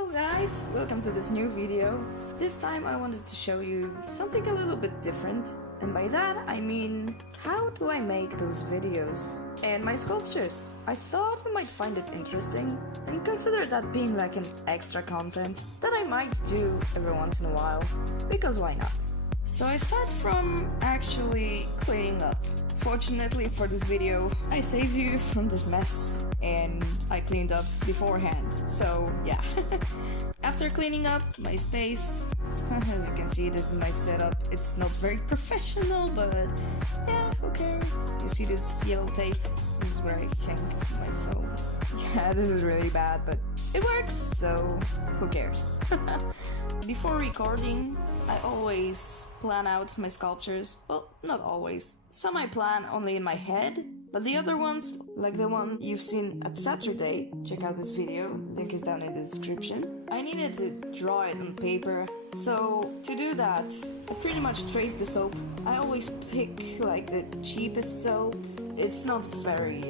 Hello guys, welcome to this new video. This time I wanted to show you something a little bit different. And by that I mean, how do I make those videos and my sculptures? I thought you might find it interesting and consider that being like an extra content that I might do every once in a while, because why not? So I start from actually cleaning up. Fortunately for this video, I saved you from this mess and I cleaned up beforehand, so yeah. After cleaning up my space, as you can see, this is my setup. It's not very professional, but yeah, who cares? You see this yellow tape? This is where I hang my phone. Yeah, this is really bad, but it works, so who cares? Before recording, I always plan out my sculptures. Well, not always. Some I plan only in my head, but the other ones, like the one you've seen at Saturday, check out this video, link is down in the description. I needed to draw it on paper, so to do that, I pretty much trace the soap. I always pick like the cheapest soap. It's not very,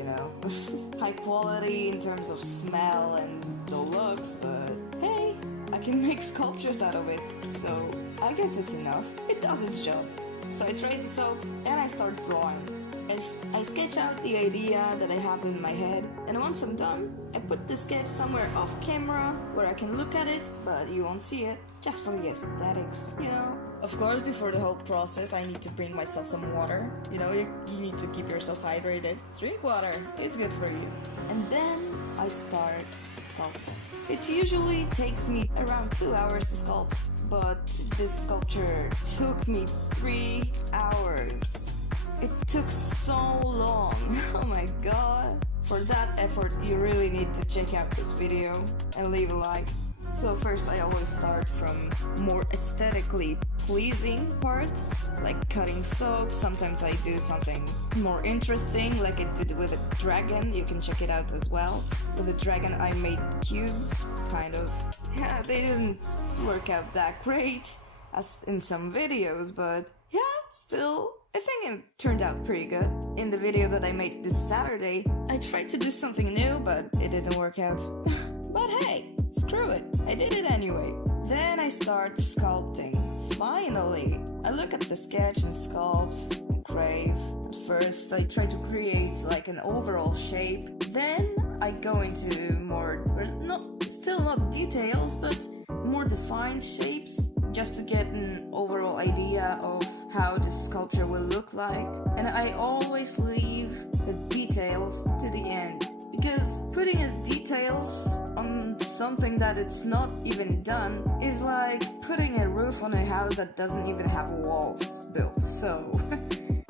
high quality in terms of smell and the looks, but hey, I can make sculptures out of it, so I guess it's enough. It does its job. So I trace the soap and I start drawing. I sketch out the idea that I have in my head, and once I'm done, I put the sketch somewhere off camera where I can look at it, but you won't see it, just for the aesthetics, Of course, before the whole process, I need to bring myself some water. You need to keep yourself hydrated. Drink water, it's good for you. And then I start sculpting. It usually takes me around 2 hours to sculpt, but this sculpture took me 3 hours. It took so long. Oh my god. For that effort, you really need to check out this video and leave a like. So first I always start from more aesthetically pleasing parts, like cutting soap. Sometimes I do something more interesting, like I did with a dragon. You can check it out as well. With a dragon I made cubes, kind of. Yeah, they didn't work out that great as in some videos, but yeah, still, I think it turned out pretty good. In the video that I made this Saturday, I tried to do something new, but it didn't work out. But hey, screw it, I did it anyway. Then I start sculpting. Finally, I look at the sketch and sculpt, engrave. At first, I try to create like an overall shape. Then I go into more, still not details, but more defined shapes, just to get an overall idea of how this sculpture will look like. And I always leave the details to the end, because putting in details on something that it's not even done is like putting a roof on a house that doesn't even have walls built. So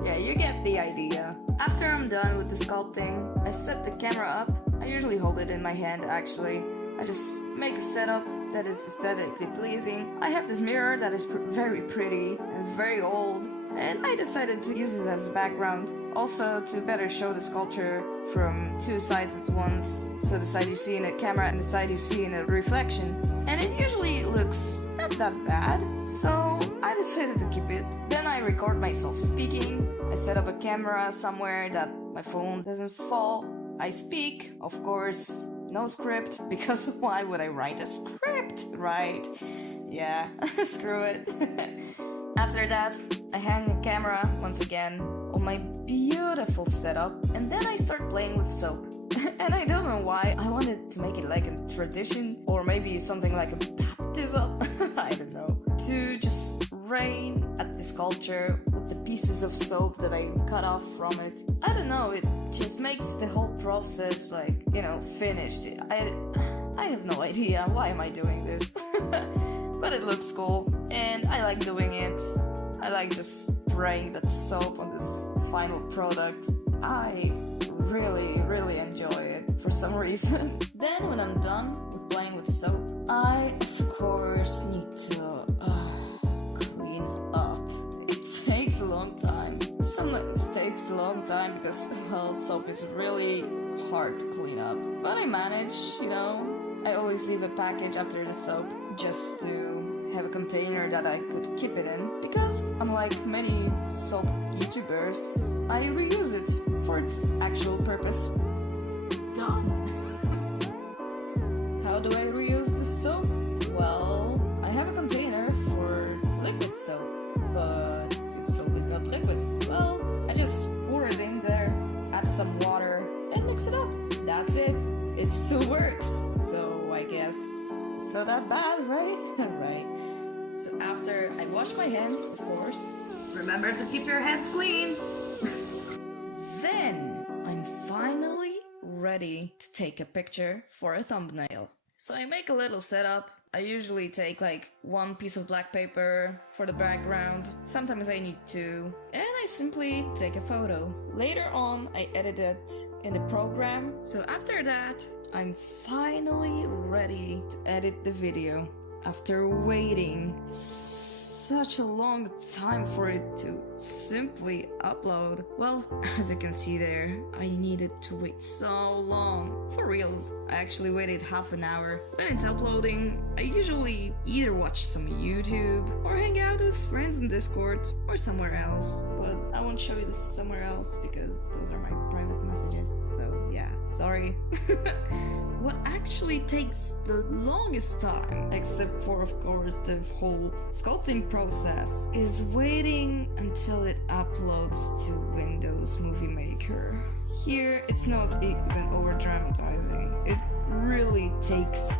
yeah, you get the idea. After I'm done with the sculpting, I set the camera up. I usually hold it in my hand actually. I just make a setup that is aesthetically pleasing. I have this mirror that is very pretty and very old, and I decided to use it as a background, also to better show the sculpture from two sides at once, so the side you see in a camera and the side you see in a reflection. And it usually looks not that bad, so I decided to keep it. Then I record myself speaking. I set up a camera somewhere that my phone doesn't fall. I speak, of course. No script, because why would I write a script, right? Yeah, screw it. After that, I hang a camera once again on my beautiful setup, and then I start playing with soap. And I don't know why, I wanted to make it like a tradition, or maybe something like a baptism, I don't know, to just rain at the sculpture with the pieces of soap that I cut off from it. I don't know, it just makes the whole process like, finished. I have no idea why am I doing this. But it looks cool and I like doing it. I like just spraying that soap on this final product. I really enjoy it for some reason. Then when I'm done with playing with soap, I of course need to clean up. It takes a long time. Sometimes takes a long time because soap is really hard to clean up. But I manage, I always leave a package after the soap just to have a container that I could keep it in, because unlike many soap YouTubers, I reuse it for its actual purpose. Done. How do I reuse the soap? still works. So I guess it's not that bad, right? Right. So after I wash my hands, of course, remember to keep your hands clean. Then I'm finally ready to take a picture for a thumbnail. So I make a little setup. I usually take like one piece of black paper for the background. Sometimes I need two. And I simply take a photo. Later on, I edit it in the program. So after that, I'm finally ready to edit the video. After waiting such a long time for it to simply upload. Well, as you can see there, I needed to wait so long. For reals, I actually waited half an hour. When it's uploading, I usually either watch some YouTube or hang out with friends on Discord or somewhere else. But I won't show you this somewhere else because those are my private messages, so yeah, sorry. What actually takes the longest time, except for of course the whole sculpting process, is waiting until it uploads to Windows Movie Maker. Here it's not even over dramatizing. It really takes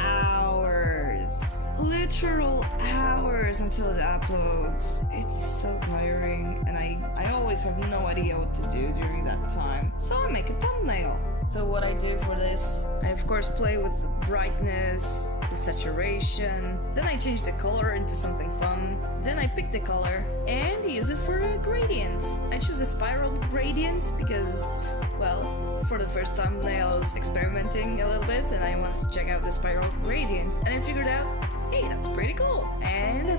hours, literal hours until it uploads. It's so tiring and I always have no idea what to do during that time. So I make a thumbnail. So what I do for this, I of course play with the brightness, the saturation, then I change the color into something fun, then I pick the color and use it for a gradient. I choose a spiral gradient because, well, for the first thumbnail I was experimenting a little bit and I wanted to check out the spiral gradient and I figured out, hey, that's pretty cool. And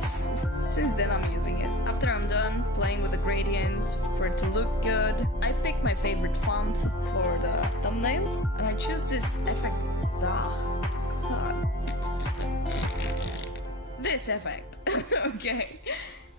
since then I'm using it. After I'm done playing with the gradient for it to look good, I pick my favorite font for the thumbnails and I choose this effect. This effect. Okay.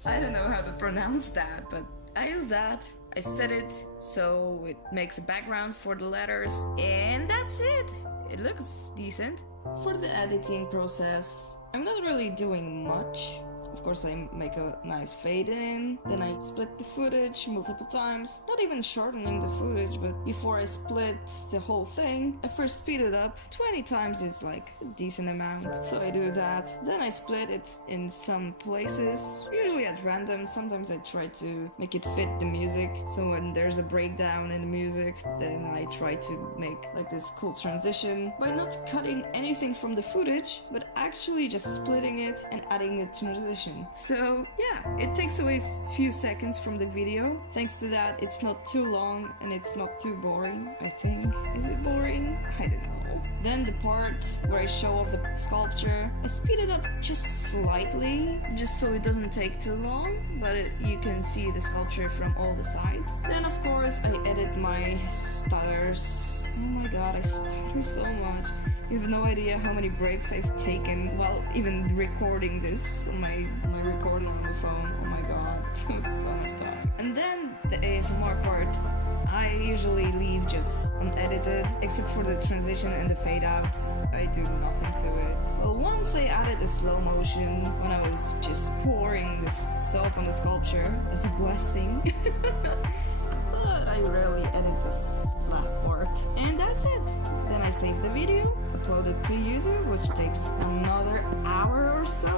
I don't know how to pronounce that, but I use that. I set it so it makes a background for the letters and that's it. It looks decent. For the editing process, I'm not really doing much. Of course I make a nice fade in, then I split the footage multiple times, not even shortening the footage, but before I split the whole thing, I first speed it up. 20 times is like a decent amount, so I do that. Then I split it in some places, usually at random. Sometimes I try to make it fit the music, so when there's a breakdown in the music, then I try to make like this cool transition by not cutting anything from the footage, but actually just splitting it and adding the transition. So yeah, it takes away a few seconds from the video. Thanks to that, it's not too long and it's not too boring, I think. Is it boring? I don't know. Then the part where I show off the sculpture, I speed it up just slightly, just so it doesn't take too long, but you can see the sculpture from all the sides. Then of course I edit my stutters. Oh my god, I stutter so much. You have no idea how many breaks I've taken while even recording this on my recorder on the phone. Oh my god, took so much time. And then the ASMR part, I usually leave just unedited, except for the transition and the fade out. I do nothing to it. Well, once I added the slow motion when I was just pouring this soap on the sculpture as a blessing. But I rarely edit this last part. And that's it. Then I save the video, upload it to YouTube, which takes another hour or so.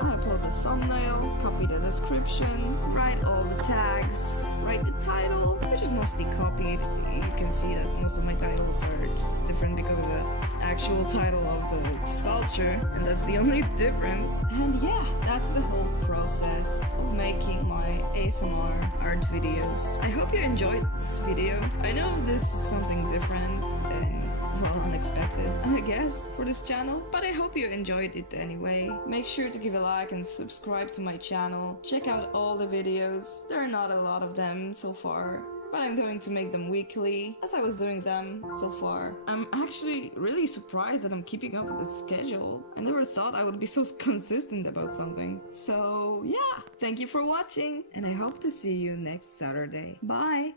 I upload the thumbnail, copy the description, write all the tags, write the title, which is mostly copied. You can see that most of my titles are just different because of the actual title of the sculpture, and that's the only difference. And yeah, that's the whole process of making my ASMR art videos. I hope you enjoyed this video. I know this is something different and well, unexpected, I guess, for this channel, but I hope you enjoyed it anyway. Make sure to give a like and subscribe to my channel. Check out all the videos. There are not a lot of them so far, but I'm going to make them weekly, as I was doing them so far. I'm actually really surprised that I'm keeping up with the schedule. I never thought I would be so consistent about something. So yeah, thank you for watching, and I hope to see you next Saturday. Bye!